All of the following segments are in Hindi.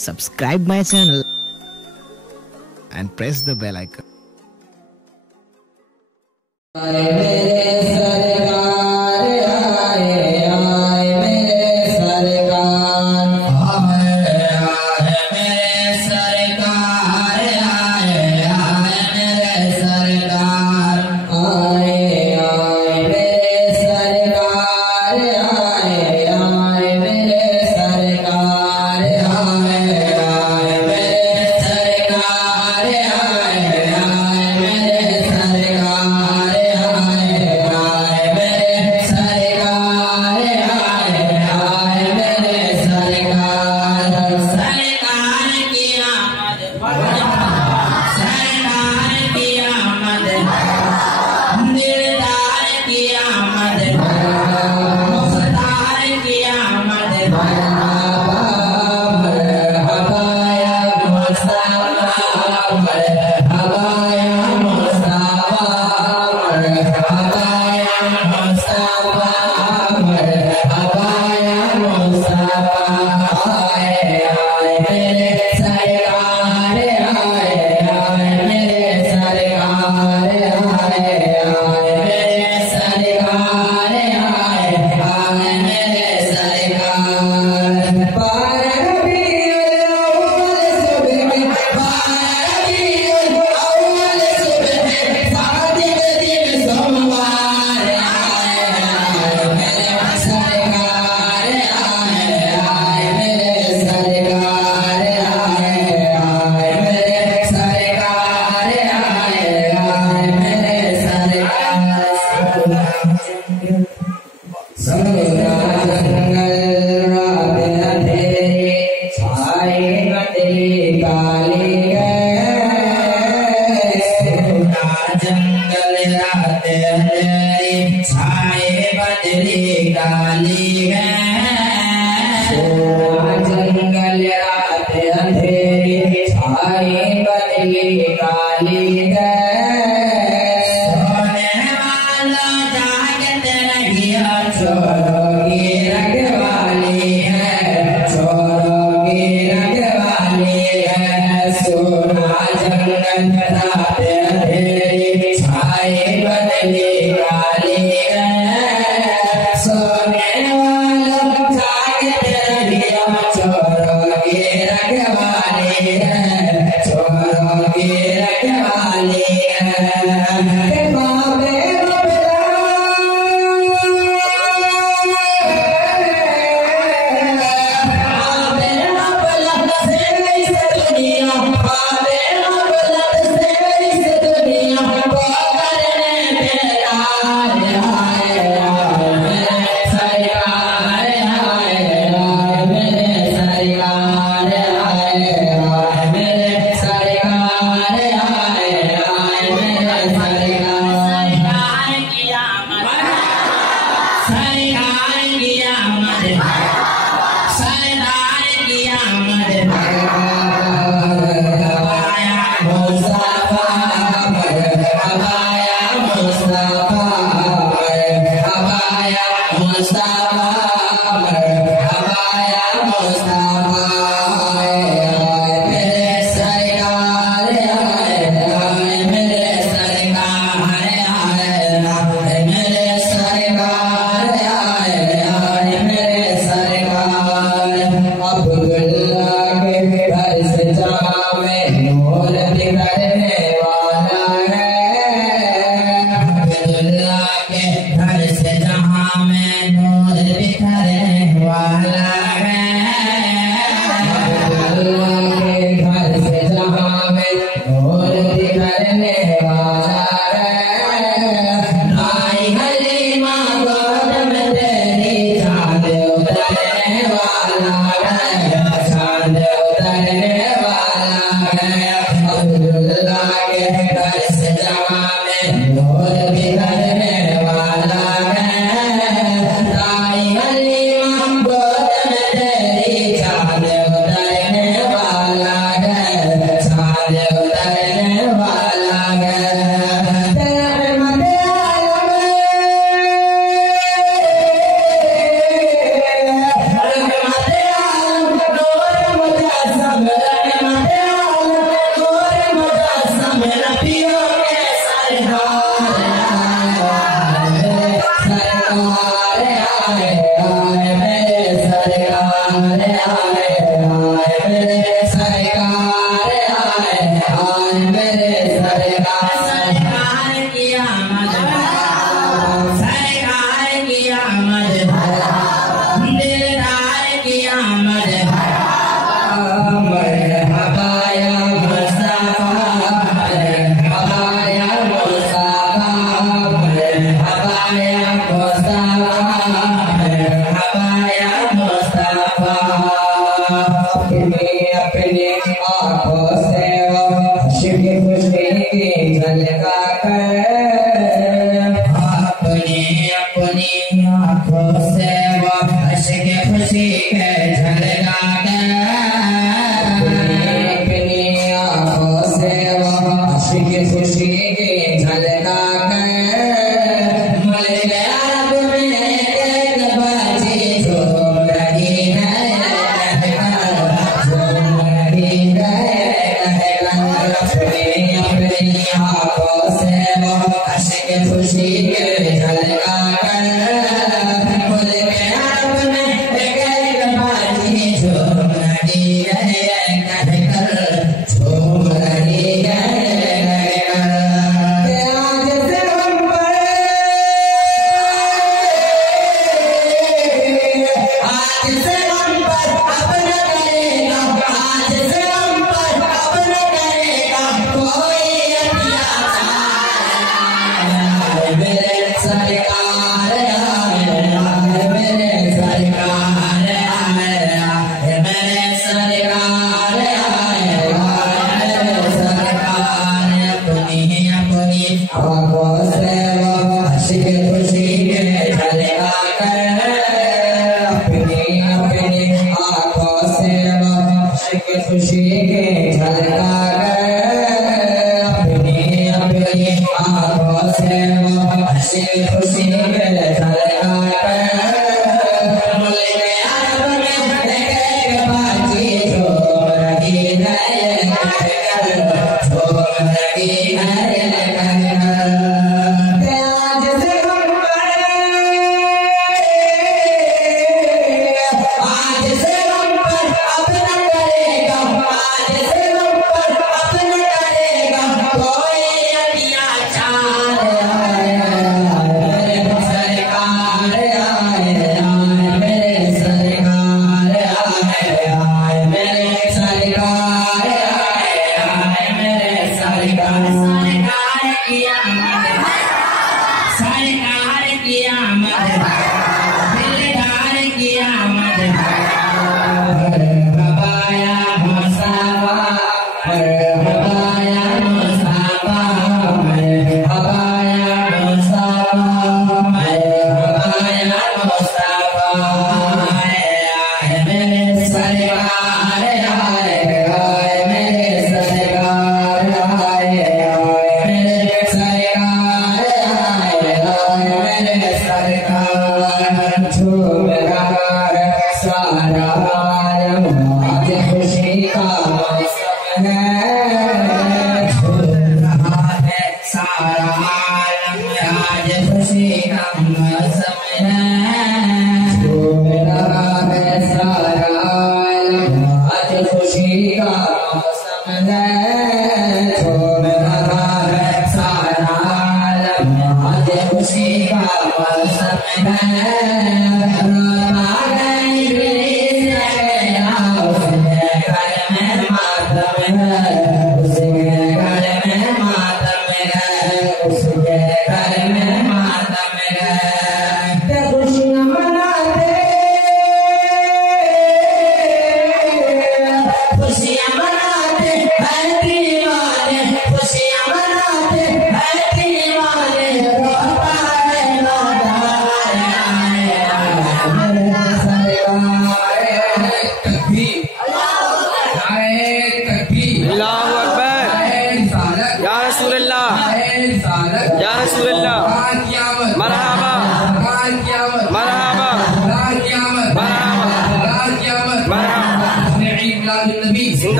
subscribe my channel and press the bell icon. रहा है सारा आलम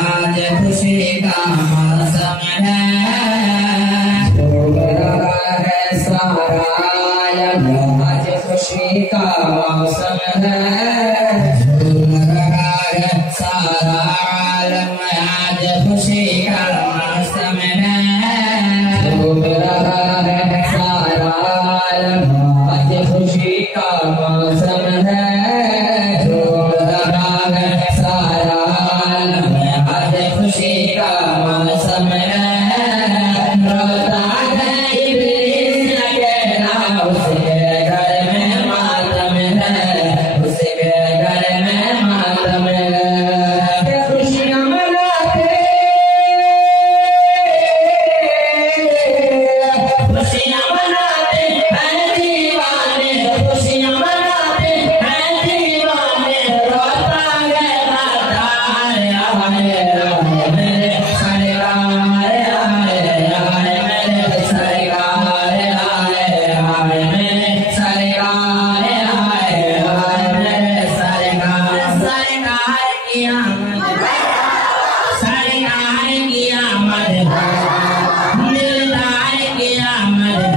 आज खुशी का मौसम है, झूम रहा है सारा आलम, आज खुशी का मौसम है, झूम रहा है सारा आलम, आज खुशी का मौसम है, झूम रहा है सारा आलम, आज खुशी का मौसम है, झूम रहा है सारा आलम, आज खुशी का मौसम है। रोता है इब्लीस अकेला, उसके घर में मातम है, उसके घर में मातम है। खुशियाँ मनाते, खुशियाँ मनाते हैं दीवाने, खुशियाँ मनाते हैं दीवाने, रोता है दातार आए मेरे सरकार आए, मेरे सरकार आए, मेरे सरकार आए, मेरे सरकार, सरकार की आमद, सरकार की आमद, दिलदार की आमद,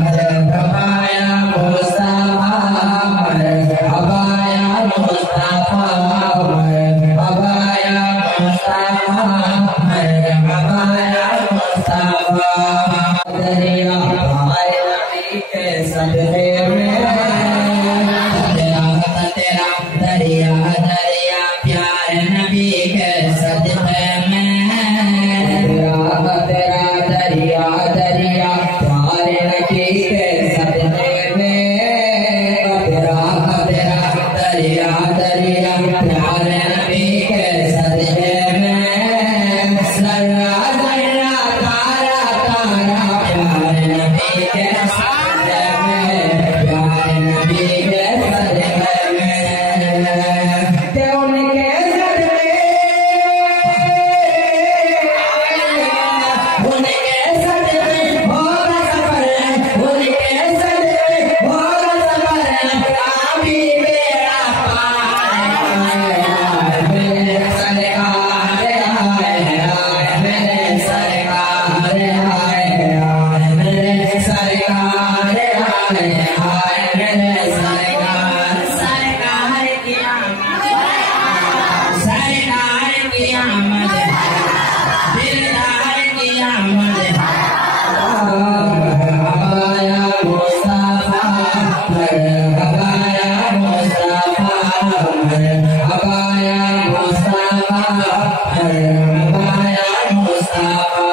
मरहबा या मुस्तफा, मरहबा या मुस्तफा, मरहबा या मुस्तफा, मरहबा या मुस्तफा। दरिया हमारे नबी के सदके में, तेरा तेरा दरिया दरिया प्यार नबी के सदके में, तेरा दरिया दरिया प्यार नबी के सदके में, तेरा दरिया दरिया प्यार नबी के सदके में, जर्रा जर्रा तारा तारा प्यार नबी के सदके में, प्यार नबी के सदके में, के उनके सदके, उनके सदके होगा सफर, उनके सदके होगा सफर, काफी बेड़ा पार, मेरे सरकार आए, मेरे सरकार आए, मेरे सरकार आए, मेरे सरकार, सरकार की आमद, सरकार की आमद, दिलदार की आमद, मरहबा या मुस्तफा, मरहबा या मुस्तफा, मरहबा या मुस्तफा, मरहबा या मुस्तफा।